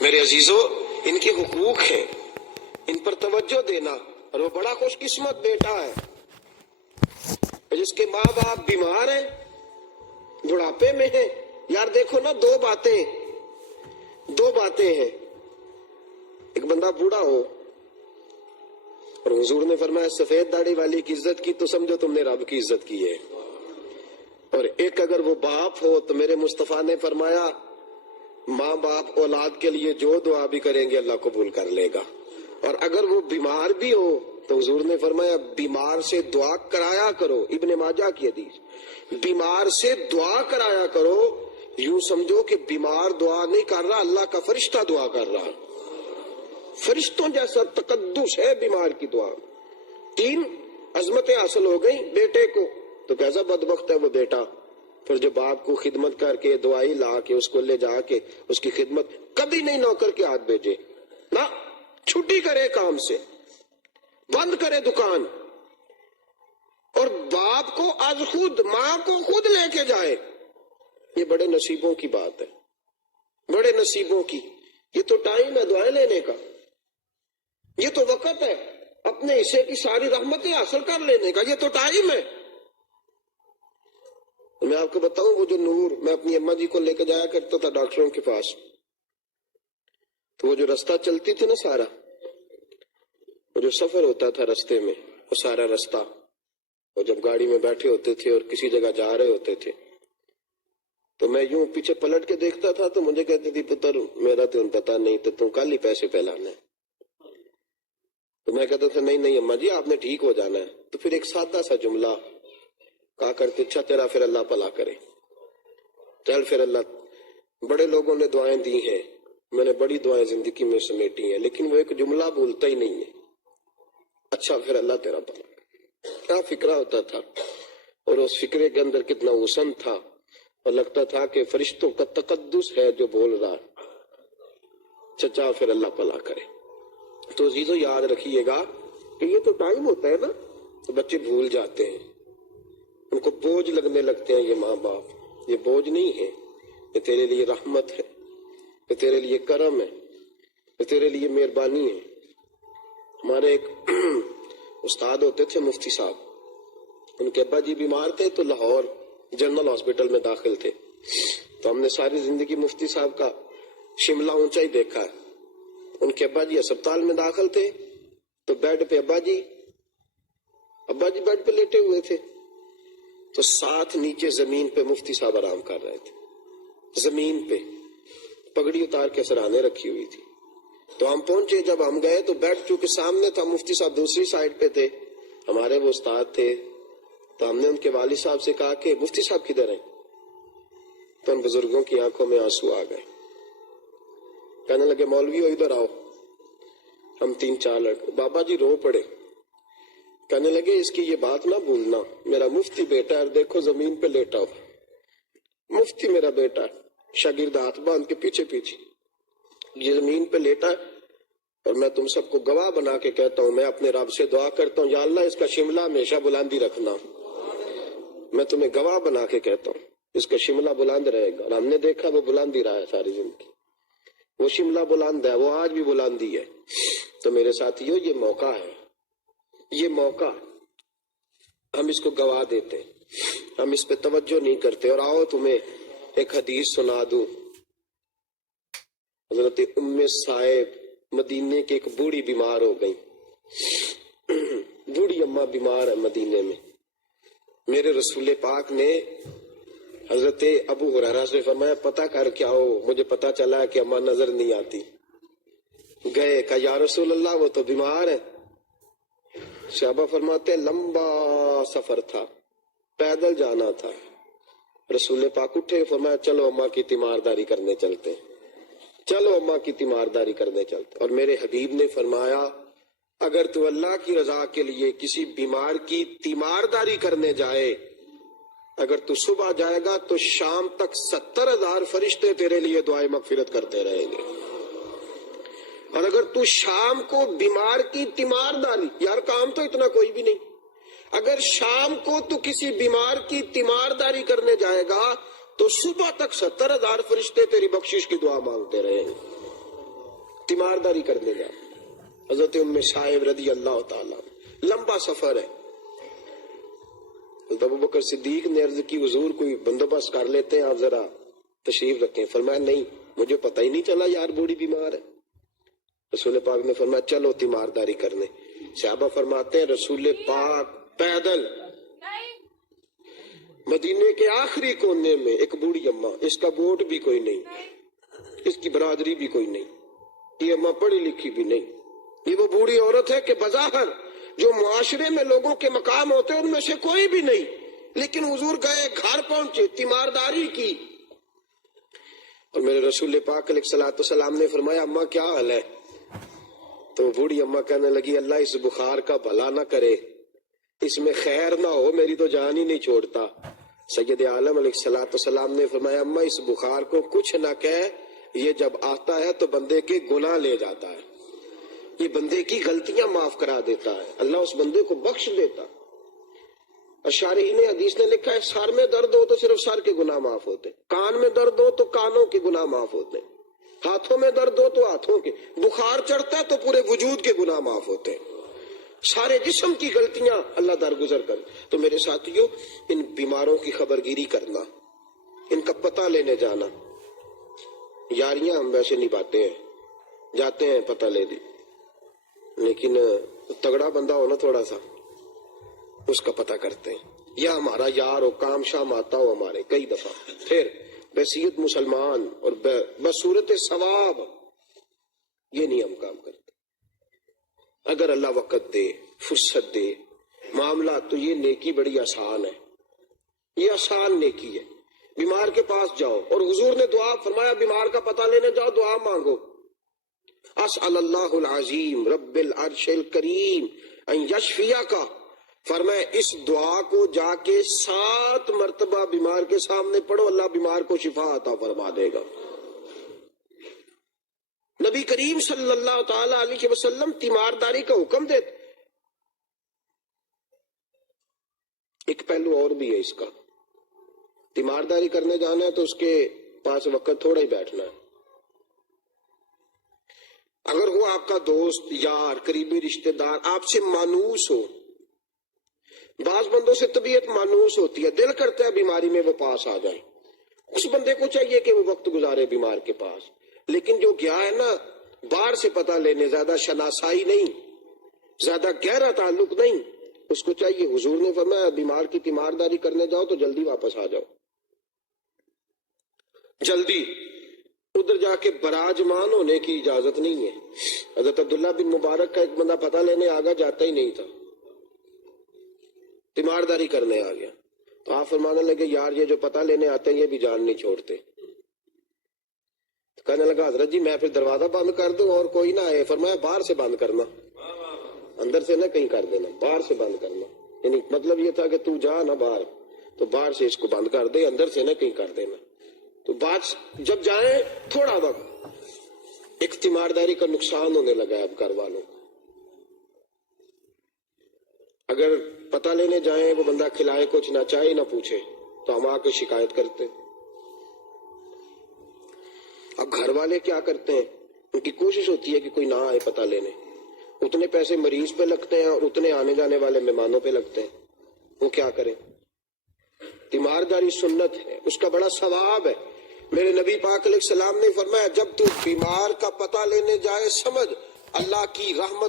میرے عزیزوں، ان کے حقوق ہیں، ان پر توجہ دینا. اور وہ بڑا خوش قسمت بیٹا ہے جس کے ماں باپ بیمار ہیں، بڑھاپے میں ہیں. یار دیکھو نا، دو باتیں ہیں. ایک بندہ بوڑھا ہو اور حضور نے فرمایا سفید داڑھی والی کی عزت کی تو سمجھو تم نے رب کی عزت کی ہے. اور ایک اگر وہ باپ ہو تو میرے مصطفیٰ نے فرمایا ماں باپ اولاد کے لیے جو دعا بھی کریں گے اللہ قبول کر لے گا. اور اگر وہ بیمار بھی ہو تو حضور نے فرمایا بیمار سے دعا کرایا کرو. ابن ماجہ کی حدیث، بیمار سے دعا کرایا کرو. یوں سمجھو کہ بیمار دعا نہیں کر رہا، اللہ کا فرشتہ دعا کر رہا. فرشتوں جیسا تقدس ہے بیمار کی دعا. 3 عظمتیں حاصل ہو گئی بیٹے کو. تو کیسا بدبخت ہے وہ بیٹا پھر جو باپ کو خدمت کر کے دعائی لا کے اس کو لے جا کے اس کی خدمت. کبھی نہیں نوکر کے ہاتھ بھیجے نہ، چھٹی کرے کام سے، بند کرے دکان، اور باپ کو از خود ماں کو خود لے کے جائے. یہ بڑے نصیبوں کی بات ہے، بڑے نصیبوں کی. یہ تو ٹائم ہے دعائیں لینے کا، یہ تو وقت ہے اپنے حصے کی ساری رحمتیں حاصل کر لینے کا. یہ تو ٹائم ہے. میں آپ کو بتاؤں، وہ جو نور، میں اپنی اماں جی کو لے کے جایا کرتا تھا ڈاکٹروں کے پاس، تو وہ جو رستہ چلتی تھی نا، سارا وہ جو سفر ہوتا تھا رستے میں، وہ سارا رستہ، اور جب گاڑی میں بیٹھے ہوتے تھے اور کسی جگہ جا رہے ہوتے تھے تو میں یوں پیچھے پلٹ کے دیکھتا تھا تو مجھے کہتی تھی پتر میرا تو پتا نہیں تو تم کل ہی پیسے پھیلانا ہے. تو میں کہتا تھا نہیں اماں جی آپ نے ٹھیک ہو جانا ہے. تو پھر ایک سادہ سا جملہ کہا کرتے، اچھا تیرا پھر اللہ بھلا کرے، چل پھر اللہ. بڑے لوگوں نے دعائیں دی ہیں، میں نے بڑی دعائیں زندگی میں سمیٹی ہیں، لیکن وہ ایک جملہ بھولتا ہی نہیں ہے، اچھا پھر اللہ تیرا بھلا. کیا فکرہ ہوتا تھا، اور اس فکرے کے اندر کتنا حسن تھا، اور لگتا تھا کہ فرشتوں کا تقدس ہے جو بول رہا ہے، چچا پھر اللہ بھلا کرے. تو عزیزو یاد رکھیے گا کہ یہ تو ٹائم ہوتا ہے نا، تو بچے بھول جاتے ہیں، ان کو بوجھ لگنے لگتے ہیں. یہ ماں باپ یہ بوجھ نہیں ہے، یہ تیرے لیے رحمت ہے، یہ تیرے لیے کرم ہے، یہ تیرے لیے مہربانی ہے. ہمارے ایک استاد ہوتے تھے مفتی صاحب، ان کے ابا جی بیمار تھے تو لاہور جنرل ہاسپٹل میں داخل تھے. تو ہم نے ساری زندگی مفتی صاحب کا شملہ اونچا ہی دیکھا ہے. ان کے ابا جی اسپتال میں داخل تھے تو بیڈ پہ ابا جی بیڈ پہ لیٹے ہوئے تھے، تو ساتھ نیچے زمین پہ مفتی صاحب آرام کر رہے تھے، زمین پہ پگڑی اتار کے سرانے رکھی ہوئی تھی. تو ہم پہنچے، جب ہم گئے تو بیڈ چونکہ سامنے تھا، مفتی صاحب دوسری سائڈ پہ تھے، ہمارے وہ استاد تھے. تو ہم نے ان کے والد صاحب سے کہا کہ مفتی صاحب کدھر ہیں؟ تو ان بزرگوں کی آنکھوں میں آنسو آ گئے، کہنے لگے مولوی ہو ادھر آؤ. ہم 3-4 لڑکے، بابا جی رو پڑے، کہنے لگے اس کی یہ بات نہ بھولنا، میرا مفتی بیٹا ہے، دیکھو زمین پہ لیٹا ہو، مفتی میرا بیٹا ہے، شاگرد ہاتھ باندھ کے پیچھے یہ زمین پہ لیٹا ہے. اور میں تم سب کو گواہ بنا کے کہتا ہوں، میں اپنے رب سے دعا کرتا ہوں یا اللہ اس کا شملہ ہمیشہ بلندی رکھنا. میں تمہیں گواہ بنا کے کہتا ہوں اس کا شملہ بلند رہے گا. اور ہم نے دیکھا وہ بلند ہی رہا ہے ساری زندگی، وہ شملہ بلند ہے، وہ آج بھی بلندی ہے. تو میرے ساتھیو یہ موقع ہے، یہ موقع ہم اس کو گوا دیتے، ہم اس پہ توجہ نہیں کرتے. اور آؤ تمہیں ایک حدیث سنا دوں. حضرت ام صائب مدینے کی ایک بوڑھی بیمار ہو گئی، بوڑھی اماں بیمار ہے مدینے میں. میرے رسول پاک نے حضرت ابو ہریرہ سے فرمایا پتہ کر کے آؤ، مجھے پتہ چلا کہ اماں نظر نہیں آتی. گئے، کہا یا رسول اللہ وہ تو بیمار ہے. صحابہ فرماتے لمبا سفر تھا، پیدل جانا تھا. رسول پاک اٹھے، فرمایا چلو اماں کی تیمارداری کرنے چلتے، چلو اماں کی تیمارداری کرنے چلتے. اور میرے حبیب نے فرمایا اگر تو اللہ کی رضا کے لیے کسی بیمار کی تیمارداری کرنے جائے، اگر تو صبح جائے گا تو شام تک 70,000 فرشتے تیرے لیے دعائیں مغفرت کرتے رہیں گے. اور اگر تو شام کو بیمار کی تیمارداری، یار کام تو اتنا کوئی بھی نہیں، اگر شام کو تو کسی بیمار کی تیمارداری کرنے جائے گا تو صبح تک 70,000 فرشتے تیری بخشش کی دعا مانگتے رہیں گے. تیمارداری کرنے جا. حضرت ام صائب رضی اللہ تعالیٰ، لمبا سفر ہے. ابو بکر صدیق نے عرض کی حضور کوئی بندوبست کر لیتے ہیں، آپ ذرا تشریف رکھیں. فرمایا نہیں، مجھے پتہ ہی نہیں چلا یار بوڑھی بیمار ہے. رسول پاک نے فرمایا چلو تیمارداری کرنے. صحابہ فرماتے ہیں رسول پاک پیدل مدینے کے آخری کونے میں ایک بوڑھی اماں، اس کا ووٹ بھی کوئی نہیں، اس کی برادری بھی کوئی نہیں، یہ اماں پڑھی لکھی بھی نہیں. یہ وہ بوڑھی عورت ہے کہ بظاہر جو معاشرے میں لوگوں کے مقام ہوتے ہیں ان میں سے کوئی بھی نہیں، لیکن حضور گئے، گھر پہنچے، تیمارداری کی. اور میرے رسول پاک علیہ الصلوۃ والسلام نے فرمایا اماں کیا حال ہے؟ تو بوڑھی اماں کہنے لگی اللہ اس بخار کا بھلا نہ کرے، اس میں خیر نہ ہو، میری تو جان ہی نہیں چھوڑتا. سید عالم علیہ الصلوۃ والسلام نے فرمایا اماں اس بخار کو کچھ نہ کہہ، یہ جب آتا ہے تو بندے کے گناہ لے جاتا ہے، یہ بندے کی غلطیاں معاف کرا دیتا ہے، اللہ اس بندے کو بخش دیتا. اور شارحین حدیث نے لکھا ہے سر میں درد ہو تو صرف سر کے گناہ معاف ہوتے، کان میں درد ہو تو کانوں کے گناہ معاف ہوتے، ہاتھوں میں درد ہو تو ہاتھوں کے، بخار چڑھتا ہے تو پورے وجود کے گناہ معاف ہوتے، سارے جسم کی غلطیاں اللہ درگزر کر. تو میرے ساتھیوں، ان بیماروں کی خبرگیری کرنا، ان کا پتہ لینے جانا. یاریاں ہم ویسے نبھاتے ہیں، جاتے ہیں پتہ لے دی، لیکن تگڑا بندہ ہو نا تھوڑا سا، اس کا پتہ کرتے ہیں، یا ہمارا یار ہو، کام شام آتا ہو ہمارے کئی دفعہ، پھر بحیثیت مسلمان اور بصورت ثواب یہ نہیں ہم کام کرتے. اگر اللہ وقت دے، فرصت دے، معاملات، تو یہ نیکی بڑی آسان ہے، یہ آسان نیکی ہے. بیمار کے پاس جاؤ، اور حضور نے دعا فرمایا بیمار کا پتہ لینے جاؤ دعا مانگو، اسأل اللہ العظیم رب العرش الکریم ان یشفیک. فرمایا اس دعا کو جا کے 7 مرتبہ بیمار کے سامنے پڑھو، اللہ بیمار کو شفا عطا فرما دے گا. نبی کریم صلی اللہ تعالی علیہ وسلم تیمارداری کا حکم دیتے. ایک پہلو اور بھی ہے اس کا، تیمارداری کرنے جانا ہے تو اس کے پاس وقت تھوڑا ہی بیٹھنا ہے. اگر وہ آپ کا دوست، یار، قریبی رشتہ دار آپ سے مانوس ہو، بعض بندوں سے طبیعت مانوس ہوتی ہے، دل کرتا ہے بیماری میں وہ پاس آ جائیں، اس بندے کو چاہیے کہ وہ وقت گزارے بیمار کے پاس. لیکن جو گیا ہے نا باہر سے پتہ لینے، زیادہ شناسائی نہیں، زیادہ گہرا تعلق نہیں، اس کو چاہیے، حضور نے فرمایا بیمار کی تیمارداری کرنے جاؤ تو جلدی واپس آ جاؤ، جلدی. ادھر جا کے براجمان ہونے کی اجازت نہیں ہے. حضرت عبداللہ بن مبارک کا ایک بندہ پتہ لینے آگا، جاتا ہی نہیں تھا، تیمارداری کرنے آ گیا. تو آپ فرمانے لگے یار یہ جو پتہ لینے آتے ہیں یہ بھی جان نہیں چھوڑتے. کہنے لگا حضرت جی میں پھر دروازہ بند کر دوں اور کوئی نہ آئے؟ فرمایا باہر سے بند کرنا، اندر سے نہ کہیں کر دینا، باہر سے بند کرنا. یعنی مطلب یہ تھا کہ تو جا نہ باہر، تو باہر سے اس کو بند کر دے، اندر سے نہ کہیں کر دینا. تو بات جب جائیں تھوڑا وقت، ایک تیمارداری کا نقصان ہونے لگا ہے اب گھر والوں کو. اگر پتہ لینے جائیں وہ بندہ کھلائے کچھ نہ چاہے نہ پوچھے تو ہم آ کے شکایت کرتے. اب گھر والے کیا کرتے ہیں، ان کی کوشش ہوتی ہے کہ کوئی نہ آئے پتہ لینے، اتنے پیسے مریض پہ لگتے ہیں اور اتنے آنے جانے والے مہمانوں پہ لگتے ہیں. وہ کیا کریں؟ تیمارداری سنت ہے، اس کا بڑا ثواب ہے. میرے نبی پاک علیہ السلام نے فرمایا جب تو بیمار کا پتہ لینے جائے سمجھ اللہ کی رحمت